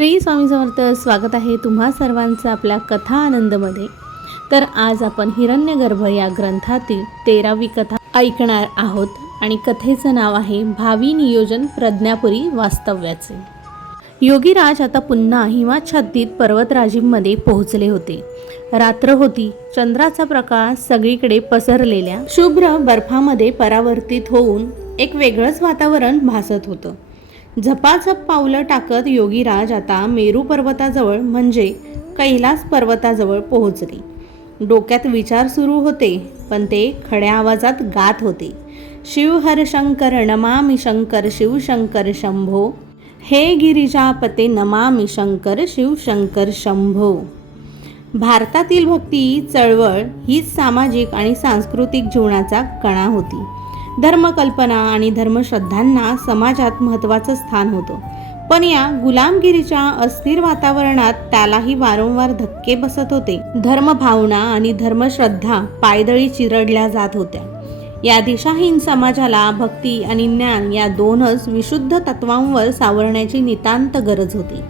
श्री स्वामी समर्थ स्वागत आहे तुम्हा सर्वांचं आपल्या कथा आनंदमध्ये. तर आज आपण हिरण्यगर्भ या ग्रंथातील तेरावी कथा ऐकणार आहोत आणि कथेचं नाव आहे भावी नियोजन प्रज्ञापुरी वास्तव्याचे. योगीराज आता पुन्हा हिमाच्छादित पर्वतराजीमध्ये पोहोचले होते. रात्र होती चंद्राचा प्रकाश सगळीकडे पसरलेल्या शुभ्र बर्फामध्ये परावर्तित होऊन एक वेगळंच वातावरण भासत होतं. झपाझप पावलं टाकत योगीराज आता मेरू पर्वताजवळ म्हणजे कैलास पर्वताजवळ पोहोचले. डोक्यात विचार सुरू होते पण ते खड्या आवाजात गात होते. शिव हर शंकर नमामि शंकर शिव शंकर शंभो. हे गिरिजापते नमामि शंकर शिव शंकर शंभो. भारतातील भक्ती चळवळ हीच सामाजिक आणि सांस्कृतिक जीवनाचा कणा होती. धर्मकल्पना आणि धर्मश्रद्धांना समाजात महत्त्वाचं स्थान होतं. पण या गुलामगिरीच्या अस्थिर वातावरणात त्यालाही वारंवार धक्के बसत होते. धर्मभावना आणि धर्मश्रद्धा पायदळी चिरडल्या जात होत्या. या दिशाहीन समाजाला भक्ती आणि ज्ञान या दोनच विशुद्ध तत्वांवर सावरण्याची नितांत गरज होती.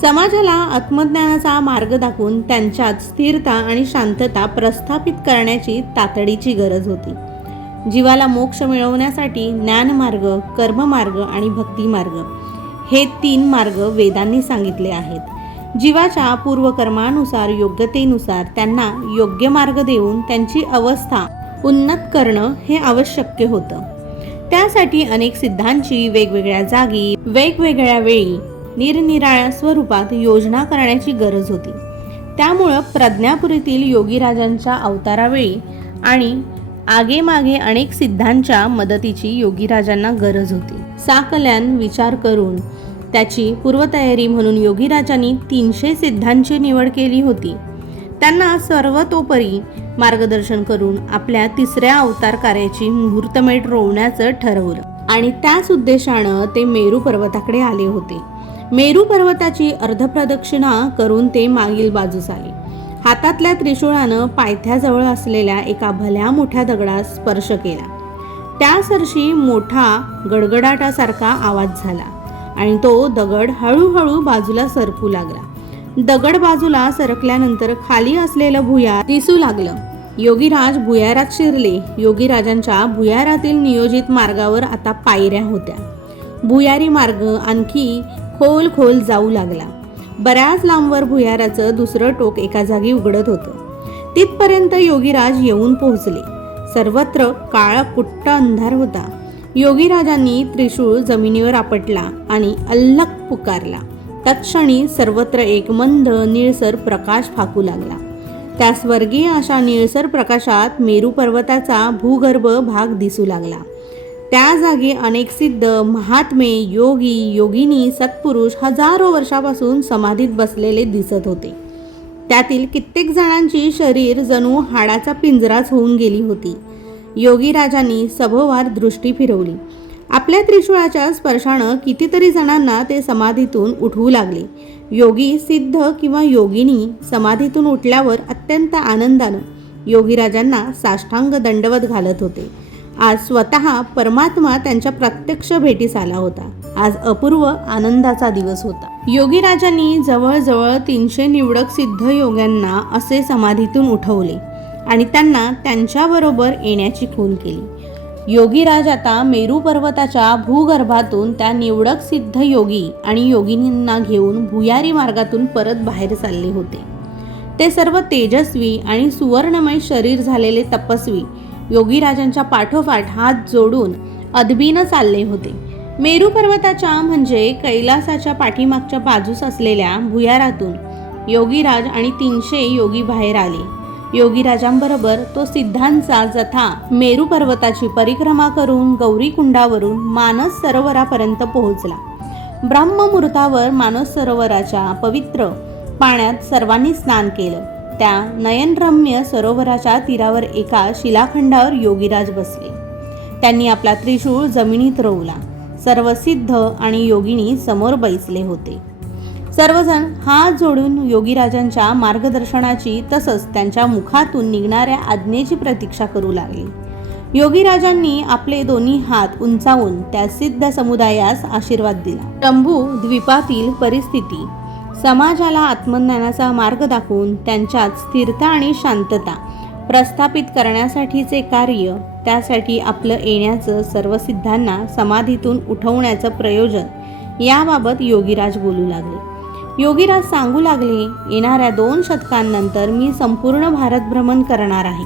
समाजाला आत्मज्ञानाचा मार्ग दाखवून त्यांच्यात स्थिरता आणि शांतता प्रस्थापित करण्याची तातडीची गरज होती. जीवाला मोक्ष मिळवण्यासाठी ज्ञानमार्ग कर्ममार्ग आणि भक्तिमार्ग हे तीन मार्ग वेदांनी सांगितले आहेत. जीवाच्या पूर्वकर्मानुसार योग्यतेनुसार त्यांना योग्य मार्ग देऊन त्यांची अवस्था उन्नत करणं हे आवश्यक होतं. त्यासाठी अनेक सिद्धांची वेगवेगळ्या जागी वेगवेगळ्या वेळी निरनिराळ्या स्वरूपात योजना करण्याची गरज होती. त्यामुळं प्रज्ञापुरीतील योगीराजांच्या अवतारावेळी आणि आगेमागे अनेक सिद्धांच्या मदतीची योगीराजांना गरज होती. साकल्यान विचार करून त्याची पूर्वतयारी म्हणून योगीराजांनी तीनशे सिद्धांची निवड केली होती. त्यांना सर्वतोपरी मार्गदर्शन करून आपल्या तिसऱ्या अवतार कार्याची मुहूर्तमेट रोवण्याचं ठरवलं आणि त्याच उद्देशानं ते मेरू पर्वताकडे आले होते. मेरू पर्वताची अर्धप्रदक्षिणा करून ते मागील बाजूस आले. हातातल्या त्रिशूळानं पायथ्याजवळ असलेल्या एका भल्या मोठ्या दगडास स्पर्श केला. त्या सरशी मोठा गडगडाटासारखा आवाज झाला आणि तो दगड हळूहळू बाजूला सरकू लागला. दगड बाजूला सरकल्यानंतर खाली असलेलं भुयार दिसू लागलं. योगीराज भुयारात शिरले. योगीराजांच्या भुयारातील नियोजित मार्गावर आता पायऱ्या होत्या. भुयारी मार्ग आणखी खोल खोल जाऊ लागला. बऱ्याच लांबवर भुयाराचं दुसरं टोक एका जागी उघडत होतं. तिथपर्यंत योगीराज येऊन पोहोचले. सर्वत्र काळा कुट्ट अंधार होता. योगीराजांनी त्रिशूळ जमिनीवर आपटला आणि अल्लक पुकारला. तत्क्षणी सर्वत्र एक मंद निळसर प्रकाश फाकू लागला. त्या स्वर्गीय अशा निळसर प्रकाशात मेरू पर्वताचा भूगर्भ भाग दिसू लागला. त्या जागी अनेक सिद्ध महात्मे योगी योगिनी सत्पुरुष हजारो वर्षापासून समाधीत बसलेले दिसत होते. त्यातील कित्येक जणांची शरीर जणू हाडाचा पिंजराच होऊन गेली होती. योगीराजांनी सभोवार दृष्टी फिरवली. आपल्या त्रिशूळाच्या स्पर्शानं कितीतरी जणांना ते समाधीतून उठवू लागले. योगी सिद्ध किंवा योगिनी समाधीतून उठल्यावर अत्यंत आनंदानं योगीराजांना साष्टांग दंडवत घालत होते. आज स्वतः परमात्मा त्यांच्या प्रत्यक्ष भेटीस आला होता. आज अपूर्व आनंदाचा दिवस होता. योगीराजांनी जवळजवळ तीनशे निवडक सिद्ध योग्यांना असे समाधीतून उठवले आणि त्यांना त्यांच्याबरोबर येण्याची खून केली. योगीराज आता मेरू पर्वताच्या भूगर्भातून त्या निवडक सिद्ध योगी आणि योगिनींना घेऊन भुयारी मार्गातून परत बाहेर चालले होते. ते सर्व तेजस्वी आणि सुवर्णमय शरीर झालेले तपस्वी योगीराजांच्या पाठोपाठ हात जोडून अदबीनं चालले होते. मेरू पर्वताच्या म्हणजे कैलासाच्या पाठीमागच्या बाजूस असलेल्या भुयारातून योगीराज आणि तीनशे योगी बाहेर आले. योगीराजांबरोबर तो सिद्धांचा जथा मेरू पर्वताची परिक्रमा करून गौरी कुंडावरून मानस सरोवरापर्यंत पोहोचला. ब्रह्ममुहूर्तावर मानस सरोवराच्या पवित्र पाण्यात सर्वांनी स्नान केलं. त्या नयनरम्य सरोवराच्या तीरावर एका शिलाखंडावर योगीराज बसले. त्यांनी आपला त्रिशूळ जमिनीत रोवला. सर्व सिद्ध आणि योगिनी समोर बैसले होते. सर्वजण हात जोडून योगीराजांच्या मार्गदर्शनाची तसंच त्यांच्या मुखातून निघणाऱ्या आज्ञेची प्रतीक्षा करू लागले. योगीराजांनी आपले दोन्ही हात उंचावून त्या सिद्ध समुदायास आशीर्वाद दिला. शंभू द्वीपातील परिस्थिती समाजाला आत्मज्ञानाचा मार्ग दाखवून त्यांच्यात स्थिरता आणि शांतता प्रस्थापित करण्यासाठीचे कार्य त्यासाठी आपलं येण्याचं सर्व सिद्धांना समाधीतून उठवण्याचं प्रयोजन याबाबत योगीराज बोलू लागले. योगीराज सांगू लागले येणाऱ्या दोन शतकांनंतर मी संपूर्ण भारत भ्रमण करणार आहे.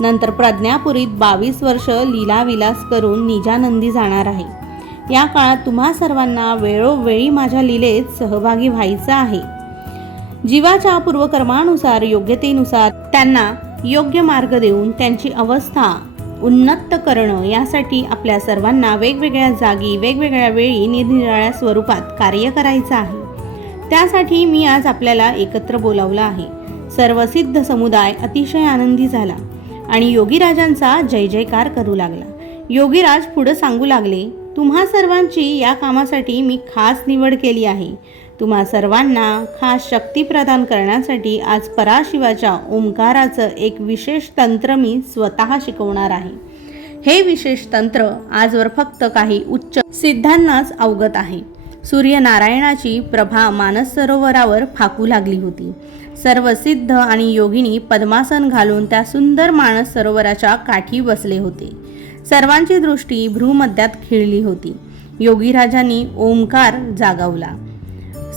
नंतर प्रज्ञापुरीत बावीस वर्ष लीलाविलास करून निजानंदी जाणार आहे. या काळात तुम्हा सर्वांना वेळोवेळी माझ्या लीलेत सहभागी व्हायचं आहे. जीवाच्या पूर्वकर्मानुसार योग्यतेनुसार त्यांना योग्य मार्ग देऊन त्यांची अवस्था उन्नत करणं यासाठी आपल्या सर्वांना वेगवेगळ्या जागी वेगवेगळ्या वेळी निरनिराळ्या स्वरूपात कार्य करायचं आहे. त्यासाठी मी आज आपल्याला एकत्र बोलावलं आहे. सर्वसिद्ध समुदाय अतिशय आनंदी झाला आणि योगीराजांचा जय जयकार करू लागला. योगीराज पुढं सांगू लागले तुम्हा सर्वांची या कामासाठी मी खास निवड केली आहे. तुम्हा सर्वांना खास शक्ती प्रदान करण्यासाठी आज पराशिवाच्या ओंकाराचं एक विशेष तंत्र मी स्वतः शिकवणार आहे. हे विशेष तंत्र आजवर फक्त काही उच्च सिद्धांनाच अवगत आहे. सूर्यनारायणाची प्रभा मानस सरोवरावर फाकू लागली होती. सर्व सिद्ध आणि योगिनी पद्मासन घालून त्या सुंदर मानस सरोवराच्या काठी बसले होते. सर्वांची दृष्टी भ्रूमध्यात खिळली होती. योगीराजांनी ओंकार जागवला.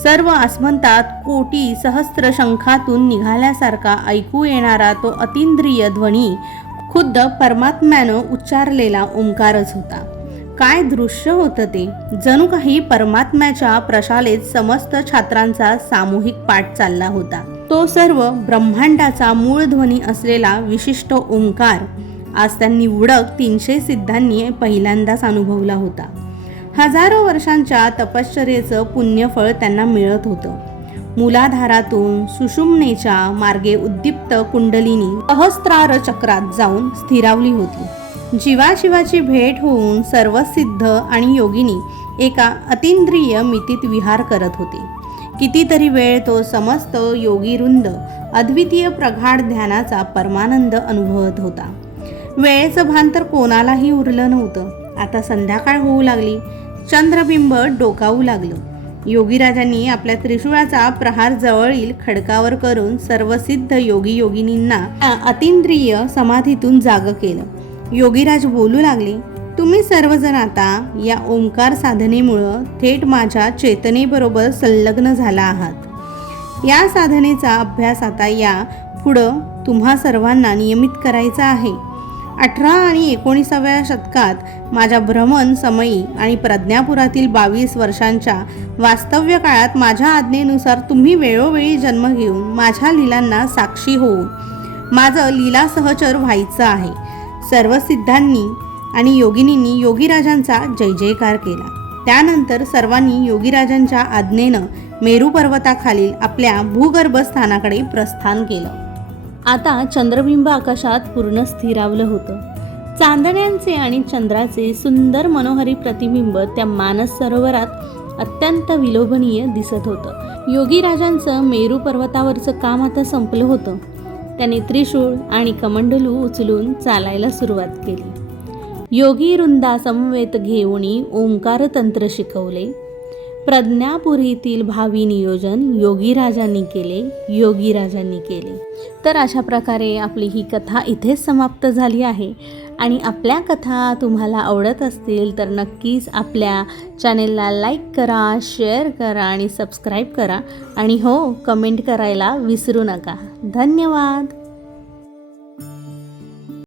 सर्व आसमंतात कोटी सहस्त्र शंखातून निघाल्यासारखा ऐकू येणारा तो अतिंद्रिय ध्वनी खुद्द परमात्म्यानं उच्चारलेला ओंकारच होता. काय दृश्य होतं ते? जणू काही परमात्म्याच्या प्रशालेत समस्त छात्रांचा सामूहिक पाठ चालला होता. तो सर्व ब्रह्मांडाचा मूळ ध्वनी असलेला विशिष्ट ओंकार आज त्या निवडक तीनशे सिद्धांनी पहिल्यांदाच अनुभवला होता. हजारो वर्षांच्या तपश्चर्येचं पुण्यफळ त्यांना मिळत होतं. मूलाधारातून सुषुम्नेच्या मार्गे उद्दीप्त कुंडलिनी सहस्त्रार चक्रात जाऊन स्थिरावली होती. जीवाशिवाची भेट होऊन सर्व सिद्ध आणि योगिनी एका अतिंद्रिय मितीत विहार करत होते. कितीतरी वेळ तो समस्त योगीरुंद अद्वितीय प्रगाढ ध्यानाचा परमानंद अनुभवत होता. वेळेचं भान तर कोणालाही उरलं नव्हतं. आता संध्याकाळ होऊ लागली. चंद्रबिंब डोकावू लागलं. योगीराजांनी आपल्या त्रिशूळाचा प्रहार जवळील खडकावर करून सर्वसिद्ध योगी योगिनींना अतिंद्रिय समाधीतून जाग केलं. योगीराज बोलू लागले तुम्ही सर्वजण आता या ओंकार साधनेमुळं थेट माझ्या चेतनेबरोबर संलग्न झाला आहात. या साधनेचा अभ्यास आता या पुढं तुम्हा सर्वांना नियमित करायचा आहे. अठरा आणि एकोणीसाव्या शतकात माझ्या भ्रमण समयी आणि प्रज्ञापुरातील बावीस वर्षांच्या वास्तव्य काळात माझ्या आज्ञेनुसार तुम्ही वेळोवेळी जन्म घेऊन माझ्या लीलांना साक्षी होऊन माझं लीला सहचर व्हायचं आहे. सर्व सिद्धांनी आणि योगिनींनी योगीराजांचा जय जयकार केला. त्यानंतर सर्वांनी योगीराजांच्या आज्ञेनं मेरू पर्वताखालील आपल्या भूगर्भस्थानाकडे प्रस्थान केलं. आता चंद्रबिंब आकाशात पूर्ण स्थिरावलं होतं. चांदण्यांचे आणि चंद्राचे सुंदर मनोहरी प्रतिबिंब त्या मानस सरोवरात अत्यंत विलोभनीय दिसत होतं. योगीराजांचं मेरू पर्वतावरचं काम आता संपलं होतं. त्याने त्रिशूळ आणि कमंडलू उचलून चालायला सुरुवात केली. योगी रुंदा समवेत घेऊनी ओंकार तंत्र शिकवले. प्रज्ञापुरीतील भावी नियोजन योगीराजांनी केले योगीराजांनी केले. तर अशा प्रकारे आपली ही कथा इथेच समाप्त झाली आहे. आणि आपल्या कथा तुम्हाला आवडत असतील तर नक्कीच आपल्या चॅनेलला लाईक करा शेअर करा आणि सबस्क्राईब करा. आणि हो कमेंट करायला विसरू नका. धन्यवाद!